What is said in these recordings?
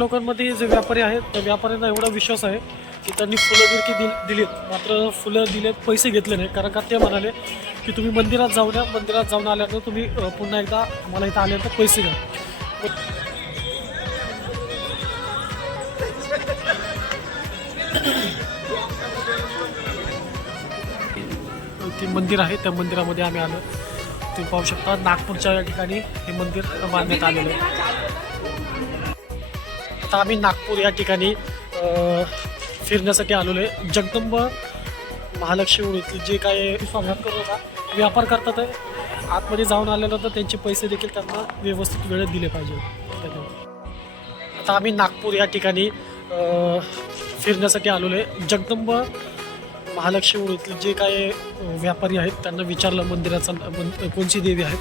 लोकांमध्ये जे व्यापारी आहेत त्या व्यापाऱ्यांना एवढा विश्वास आहे की त्यांनी फुलं गिरकी दिल दिलीत. मात्र फुलं दिलेत पैसे घेतले नाही कारण का ते म्हणाले की तुम्ही मंदिरात जाऊन द्या मंदिरात जाऊन आल्यानंतर तुम्ही पुन्हा एकदा मला इथं आल्यानंतर पैसे घ्या. ते मंदिर आहे. त्या मंदिरामध्ये आम्ही आलो. तुम्ही पाहू शकता नागपूरच्या या ठिकाणी हे मंदिर बांधण्यात आलेलं आहे. आता आम्ही नागपूर या ठिकाणी फिरण्यासाठी आलेलो आहे. जगदंब महालक्ष्मी इथले जे काय स्वागत करत होता व्यापार करतात आतमध्ये जाऊन आल्यानंतर त्यांचे पैसे देखील त्यांना व्यवस्थित वेळेत दिले पाहिजे. आता आम्ही नागपूर या ठिकाणी फिरण्यासाठी आलेलो आहे. जगदंब महालक्ष्मी इथले जे काय व्यापारी आहेत त्यांना विचारलं मंदिराचं मन- कोणची देवी आहे.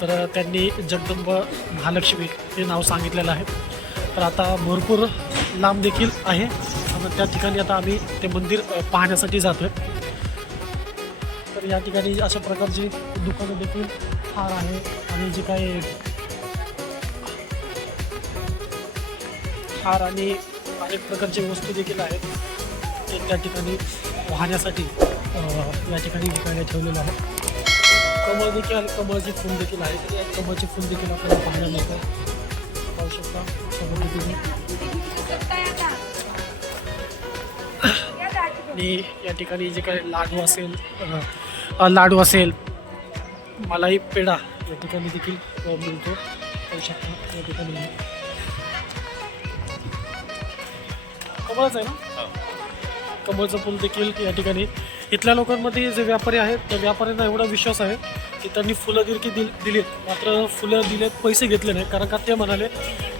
तर त्यांनी जगदंब महालक्ष्मी हे नाव सांगितलेलं आहे. तर आता भरपूर लांब देखील आहे. आणि त्या ठिकाणी आता आम्ही ते मंदिर पाहण्यासाठी जातो आहे तर या ठिकाणी अशा प्रकारची दुकानं देखील फार आहे आणि जे काही हार आणि अनेक प्रकारचे वस्तू देखील आहेत ते त्या ठिकाणी वाहण्यासाठी या ठिकाणी विकायला ठेवलेलं आहे. कमळ देखील आणि कमळचे फूल देखील आहे कमळचे फूल देखील आपल्याला पाहायला मिळतं पाहू शकता आणि या ठिकाणी जे काही लाडू असेल लाडू असेल मलाई पेढा या ठिकाणी देखील मिळतो. पाहू शकता या ठिकाणी. कमळच आहे ना? कमळचं फुल देखील या ठिकाणी इथल्या लोकांमध्ये जे व्यापारी आहेत त्या व्यापाऱ्यांना एवढा विश्वास आहे की त्यांनी फुलं गिरकी दिल दिलीत. मात्र फुलं दिलेत पैसे घेतले नाही कारण का ते म्हणाले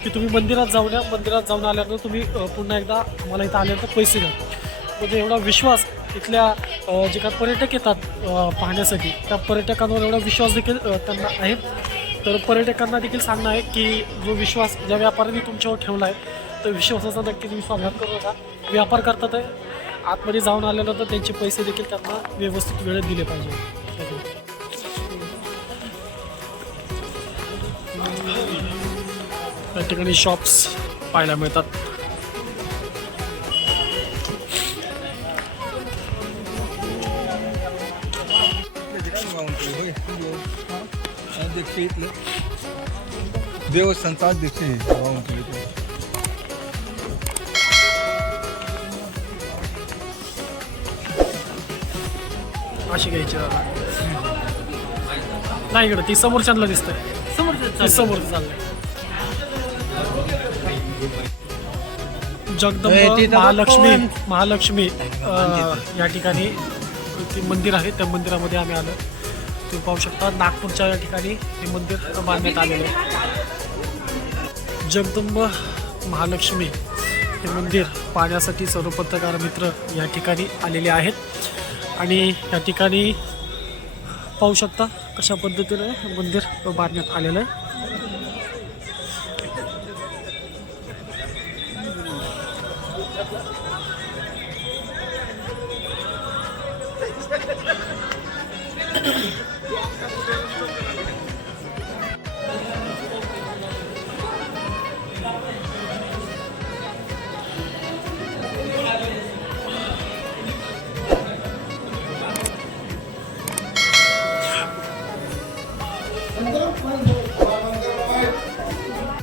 की तुम्ही मंदिरात जाऊन या. मंदिरात जाऊन आल्यानंतर तुम्ही पुन्हा एकदा मला इथं आल्यानंतर पैसे द्या. म्हणजे एवढा विश्वास इथल्या जे काय पर्यटक येतात पाहण्यासाठी त्या पर्यटकांवर एवढा विश्वास देखील त्यांना आहे. तर पर्यटकांना देखील सांगणं आहे की जो विश्वास ज्या व्यापाऱ्यांनी तुमच्यावर ठेवला आहे तर विश्वासाचा नक्की तुम्ही स्वागत करू नका. व्यापार करतात आहे आतमध्ये जाऊन आल्यानंतर त्यांचे पैसे देखील त्यांना व्यवस्थित वेळेत दिले पाहिजे. त्या ठिकाणी शॉप्स पाहायला मिळतात. अध्यक्ष इथले देवस्थानचा अध्यक्ष अशी घ्यायची नाही इकडं ती समोरच्यांना दिसतंय. समोर समोर चाललंय. जगदंब महालक्ष्मी महालक्ष्मी या ठिकाणी ते मंदिर आहे. त्या मंदिरामध्ये आम्ही आलो. तुम्ही पाहू शकता नागपूरच्या या ठिकाणी हे मंदिर बांधण्यात आलेलं आहे. जगदंब महालक्ष्मी हे मंदिर पाहण्यासाठी सर्व पत्रकार मित्र या ठिकाणी आलेले आहेत. आणि या ठिकाणी पाहू शकता कशा पद्धतीने मंदिर बांधण्यात आलेलं आहे.